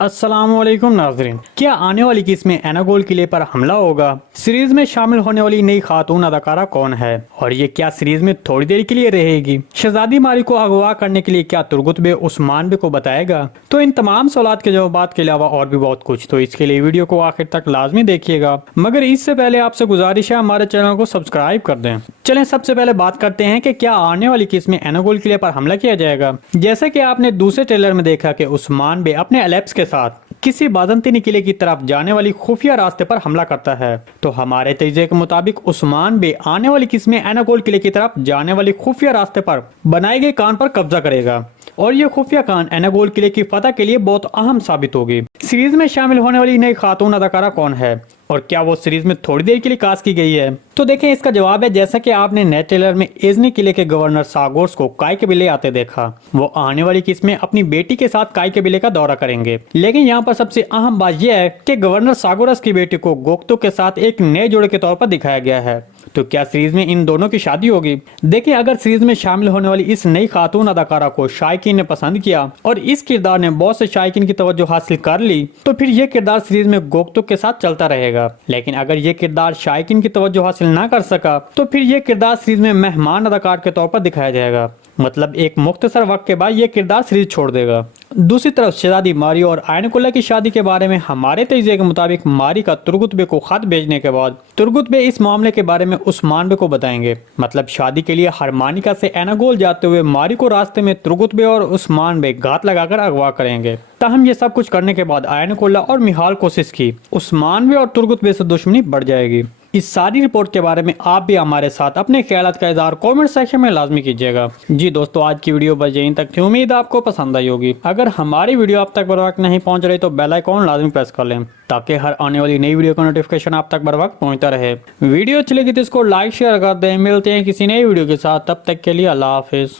अस्सलामुअलैकुम नाजरीन, क्या आने वाली किस में एनागोल किले पर हमला होगा? सीरीज में शामिल होने वाली नई खातून अदाकारा कौन है और ये क्या सीरीज में थोड़ी देर के लिए रहेगी? शहजादी मारी को अगवा करने के लिए क्या तुर्गुत बे उस्मान बे को बताएगा? तो इन तमाम सवालात के जवाब के अलावा और भी बहुत कुछ, तो इसके लिए वीडियो को आखिर तक लाजमी देखिएगा। मगर इससे पहले आपसे गुजारिश है हमारे चैनल को सब्सक्राइब कर दें। चलें सबसे पहले बात करते हैं कि क्या आने वाली किस में एनागोल किले पर हमला किया जाएगा। जैसे कि आपने दूसरे ट्रेलर में देखा कि उस्मान बे अपने एलेप्स के साथ किसी बाजंतीनी किले की तरफ जाने वाली खुफिया रास्ते पर हमला करता है। तो हमारे तजज़िये के मुताबिक उस्मान बे आने वाली किस में एनागोल किले की तरफ जाने वाली खुफिया रास्ते पर बनाए गए कान पर कब्जा करेगा और ये खुफिया कान एनागोल किले की फतह के लिए बहुत अहम साबित होगी। सीरीज में शामिल होने वाली नई खातून अदाकारा कौन है और क्या वो सीरीज में थोड़ी देर के लिए कास्ट की गई है? तो देखें, इसका जवाब है जैसा कि आपने नए ट्रेलर में एजनी किले के गवर्नर सागोर्स को काय कबीले आते देखा। वो आने वाली किस्त में अपनी बेटी के साथ काय कबीले का दौरा करेंगे। लेकिन यहाँ पर सबसे अहम बात यह है कि गवर्नर सागोरस की बेटी को गोक्तो के साथ एक नए जोड़े के तौर पर दिखाया गया है। तो क्या सीरीज में इन दोनों की शादी होगी? देखिए, अगर सीरीज में शामिल होने वाली इस नई खातून अदाकारा को शायकीन ने पसंद किया और इस किरदार ने बहुत से शायकीन की तवज्जो हासिल कर ली, तो फिर यह किरदार सीरीज में गोक्तो के साथ चलता रहेगा। लेकिन अगर यह किरदार शायकीन की तवज्जो हासिल ना कर सका, तो फिर यह किरदार सीरीज में मेहमान अदाकार के तौर पर दिखाया जाएगा। मतलब एक मुख्तसर वक्त के बाद यह किरदार सीरीज छोड़ देगा। दूसरी तरफ शहजादी मारी और आयनकुल्ला की शादी के बारे में हमारे तजज़िये के मुताबिक मारी का तुर्गुत बे को खत भेजने के बाद तुर्गुत बे इस मामले के बारे में उस्मान बे को बताएंगे। मतलब शादी के लिए हरमानिका से एनागोल जाते हुए मारी को रास्ते में तुर्गुत बे और उस्मान बे घात लगाकर अगवा करेंगे। ताहम ये सब कुछ करने के बाद आयनकुल्ला और मिहाल कोशिश की उस्मान बे और तुर्गुत बे से दुश्मनी बढ़ जाएगी। इस सारी रिपोर्ट के बारे में आप भी हमारे साथ अपने ख्यालात का इज़हार कमेंट सेक्शन में लाजमी कीजिएगा। जी दोस्तों, आज की वीडियो बस यहीं तक थी। उम्मीद आपको पसंद आई होगी। अगर हमारी वीडियो आप तक बर वक्त नहीं पहुंच रही तो बेल आइकॉन लाजमी प्रेस कर लें ताकि हर आने वाली नई वीडियो का नोटिफिकेशन आप तक बर वक्त पहुंचता रहे। वीडियो अच्छी लगी तो इसको लाइक शेयर कर दें। मिलते हैं किसी नई वीडियो के साथ, तब तक के लिए अल्लाह हाफिज।